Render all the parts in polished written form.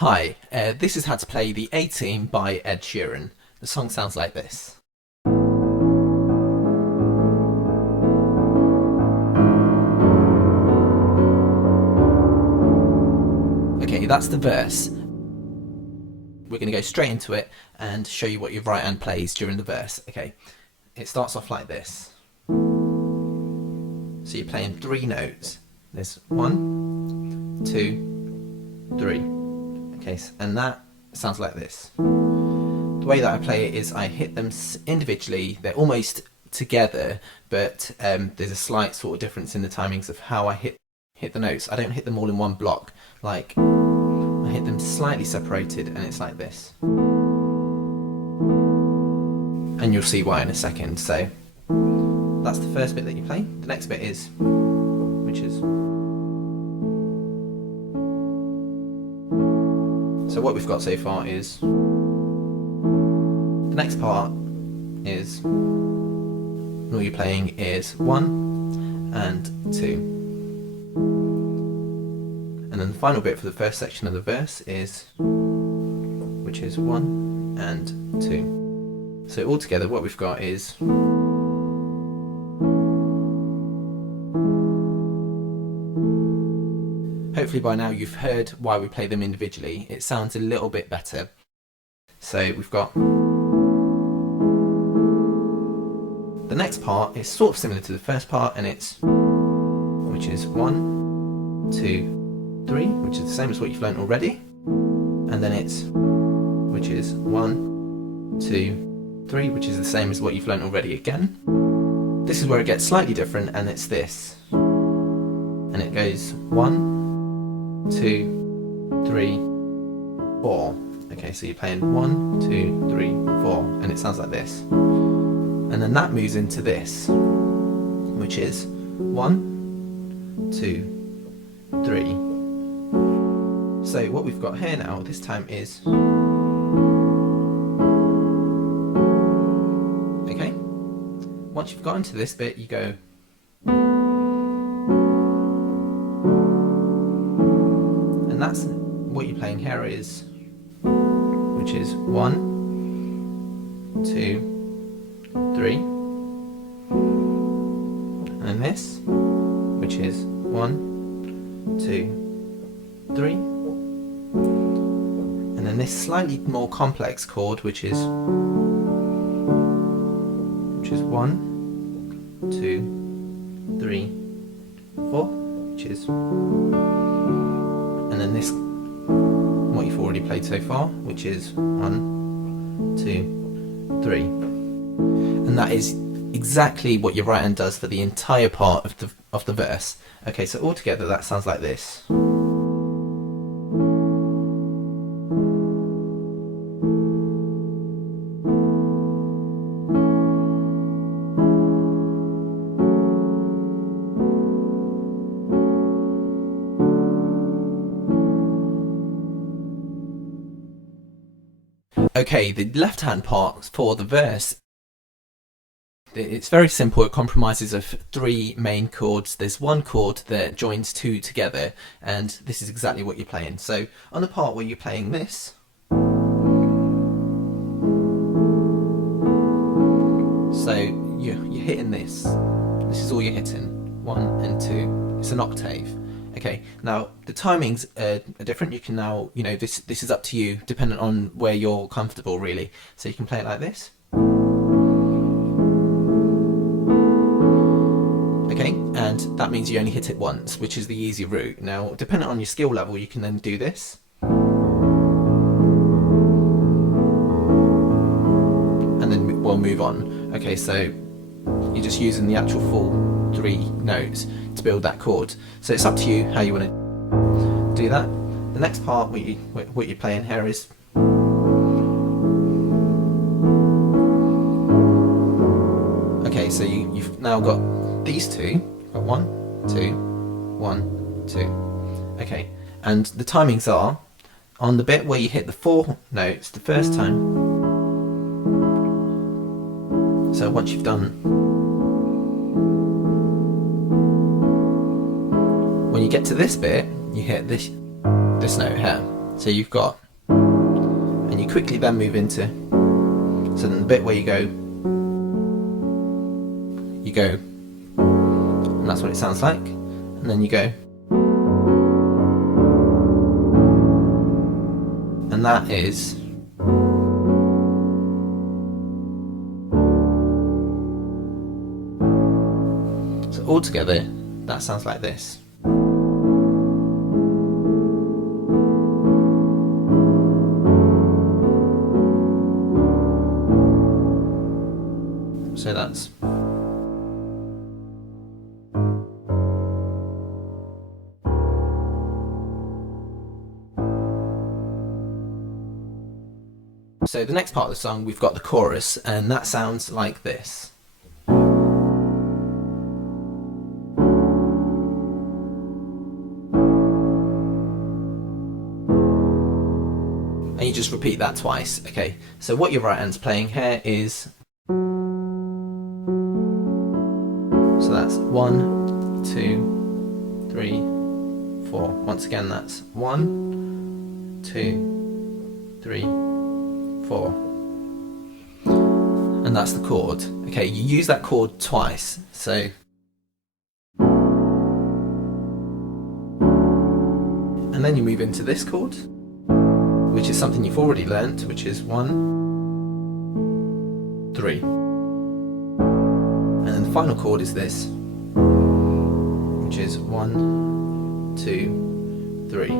Hi, this is how to play the A-Team by Ed Sheeran. The song sounds like this. Okay, that's the verse. We're going to go straight into it and show you what your right hand plays during the verse. Okay, it starts off like this. So you're playing three notes. There's 1, 2, 3. Okay, and that sounds like this. The way that I play it is I hit them individually. They're almost together, but there's a slight sort of difference in the timings of how I hit the notes. I don't hit them all in one block. Like, I hit them slightly separated, and it's like this. And you'll see why in a second. So that's the first bit that you play. The next bit is, which is. So what we've got so far is, the next part is, all you're playing is 1 and 2. And then the final bit for the first section of the verse is, which is 1 and 2. So altogether what we've got is, hopefully by now you've heard why we play them individually. It sounds a little bit better. So we've got, the next part is sort of similar to the first part, and it's, which is 1, 2, 3, which is the same as what you've learnt already. And then it's, which is 1, 2, 3, which is the same as what you've learnt already again. This is where it gets slightly different, and it's this. And it goes 1, 2, 3, 4. Okay, so you're playing 1, 2, 3, 4, and it sounds like this. And then that moves into this, which is 1, 2, 3. So what we've got here now, this time is, okay, once you've got into this bit, you go, and that's what you're playing here is, which is 1, 2, 3, and then this, which is 1, 2, 3, and then this slightly more complex chord, which is 1, 2, 3, 4, which is, and then this, what you've already played so far, which is 1, 2, 3. And that is exactly what your right hand does for the entire part of the verse. Okay, so altogether that sounds like this. Okay, the left hand part for the verse, it's very simple. It compromises of three main chords. There's one chord that joins two together, and this is exactly what you're playing. So on the part where you're playing this, so you're hitting this. This is all you're hitting. 1 and 2. It's an octave. Okay, now the timings are different. You can now, this is up to you, dependent on where you're comfortable, really. So you can play it like this. Okay, and that means you only hit it once, which is the easy route. Now, dependent on your skill level, you can then do this. And then we'll move on. Okay, so you're just using the actual full 3 notes to build that chord. So it's up to you how you want to do that. The next part, what you're playing here is, okay, so you've now got these two. You've got 1, 2, 1, 2. Okay, and the timings are on the bit where you hit the 4 notes the first time. So once you've done, when you get to this bit, you hit this note here. So you've got, and you quickly then move into, so then the bit where you go, and that's what it sounds like, and then you go, and that is, so all together that sounds like this. So that's, so the next part of the song we've got the chorus, and that sounds like this. And you just repeat that twice. Okay, so what your right hand's playing here is, so that's 1, 2, 3, 4. Once again, that's 1, 2, 3, 4. And that's the chord. Okay, you use that chord twice. So, and then you move into this chord, which is something you've already learnt, which is 1, 3. And then the final chord is this, which is 1, 2, 3.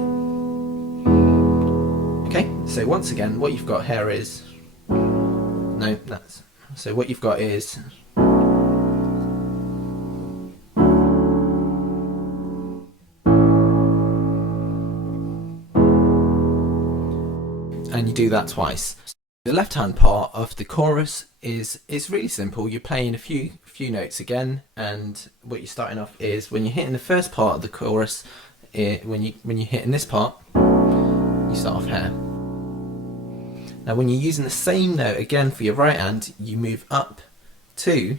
Okay, so once again, what you've got here is, no, that's, so what you've got is, and you do that twice. The left hand part of the chorus is really simple. You're playing a few notes again, and what you're starting off is, when you're hitting the first part of the chorus, when you're hitting this part, you start off here. Now when you're using the same note again for your right hand, you move up to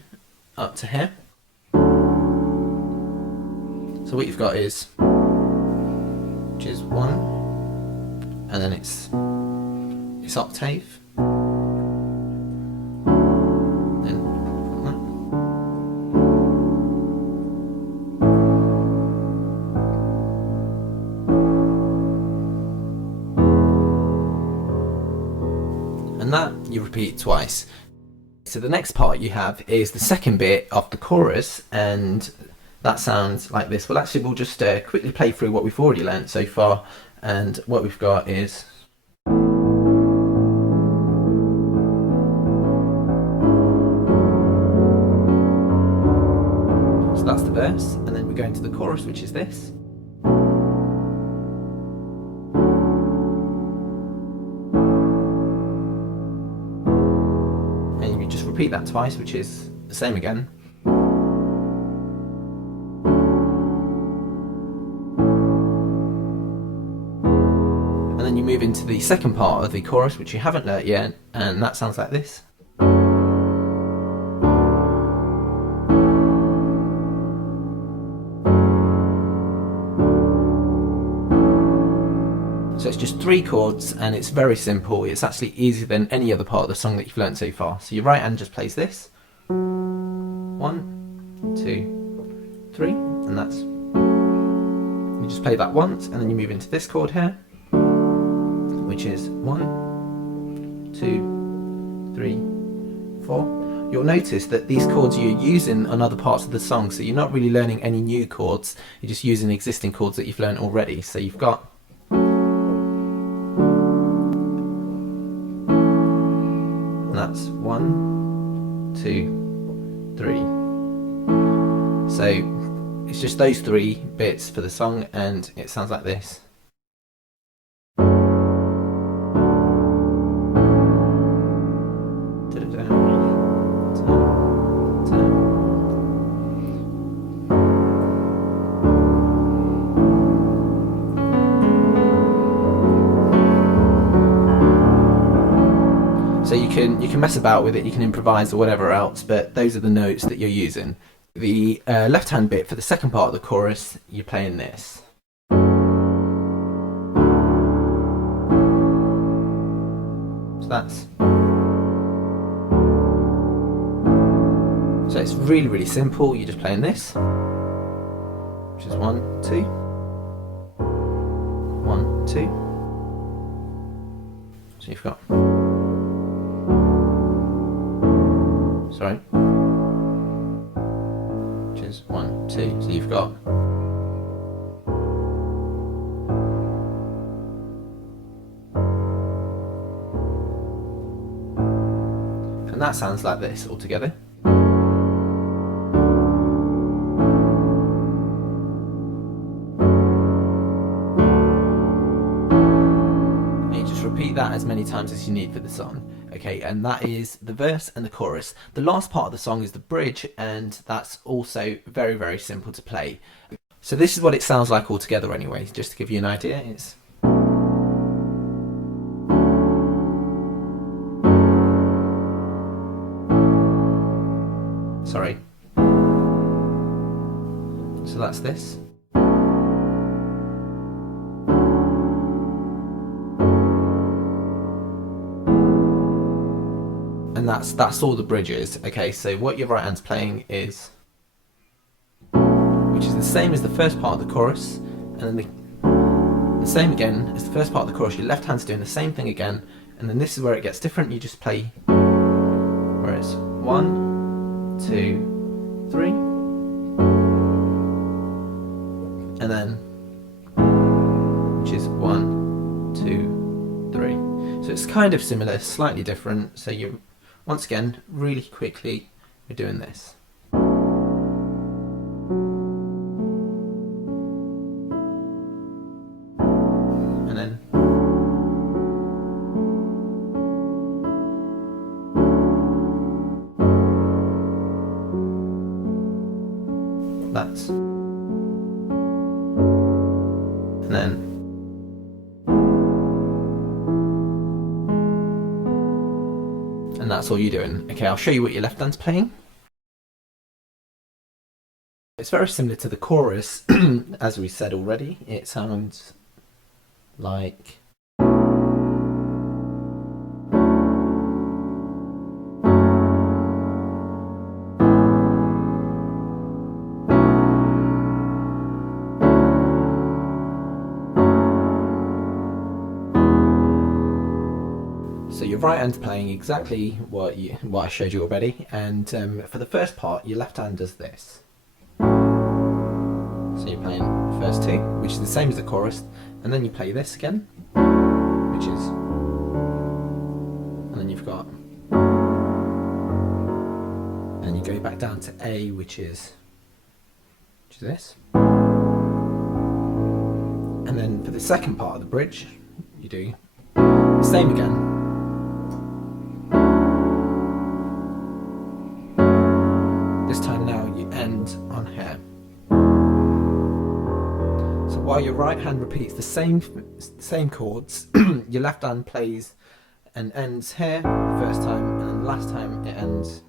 here. So what you've got is, which is 1, and then it's octave, then from that. And that you repeat twice. So the next part you have is the second bit of the chorus, and that sounds like this. Well, actually we'll just quickly play through what we've already learnt so far, and what we've got is, so that's the verse, and then we go into the chorus, which is this. And you just repeat that twice, which is the same again. And then you move into the second part of the chorus, which you haven't learnt yet, and that sounds like this. So it's just 3 chords, and it's very simple. It's actually easier than any other part of the song that you've learnt so far. So your right hand just plays this. 1, 2, 3, and that's, you just play that once, and then you move into this chord here, which is 1, 2, 3, 4. You'll notice that these chords you're using on other parts of the song, so you're not really learning any new chords, you're just using existing chords that you've learnt already. So you've got, and that's 1, 2, 3. So it's just those 3 bits for the song, and it sounds like this. So you can mess about with it, you can improvise or whatever else, but those are the notes that you're using. The left hand bit for the second part of the chorus, you're playing this. that's... So it's really, really simple. You're just playing this, which is 1, 2, 1, 2. So you've got... Sorry. Which is 1, 2. So you've got... And that sounds like this all together. Repeat that as many times as you need for the song. Okay, and that is the verse and the chorus. The last part of the song is the bridge, and that's also very, very simple to play. So this is what it sounds like all together anyway, just to give you an idea. It's... Sorry. So that's this. And that's all the bridges. Okay, so what your right hand's playing is, which is the same as the first part of the chorus, and then the same again as the first part of the chorus. Your left hand's doing the same thing again, and then this is where it gets different. You just play where it's 1, 2, 3, and then which is 1, 2, 3. So it's kind of similar, slightly different. So you, once again, really quickly, we're doing this. And then that's, and then and that's all you're doing. Okay, I'll show you what your left hand's playing. It's very similar to the chorus, as we said already. It sounds like... So your right hand's playing exactly what I showed you already, and for the first part, your left hand does this. So you're playing the first two, which is the same as the chorus, and then you play this again, which is, and then you've got, and you go back down to A, which is this, and then for the second part of the bridge, you do the same again. This time now you end on here. So while your right hand repeats the same chords, your left hand plays and ends here the first time, and then the last time it ends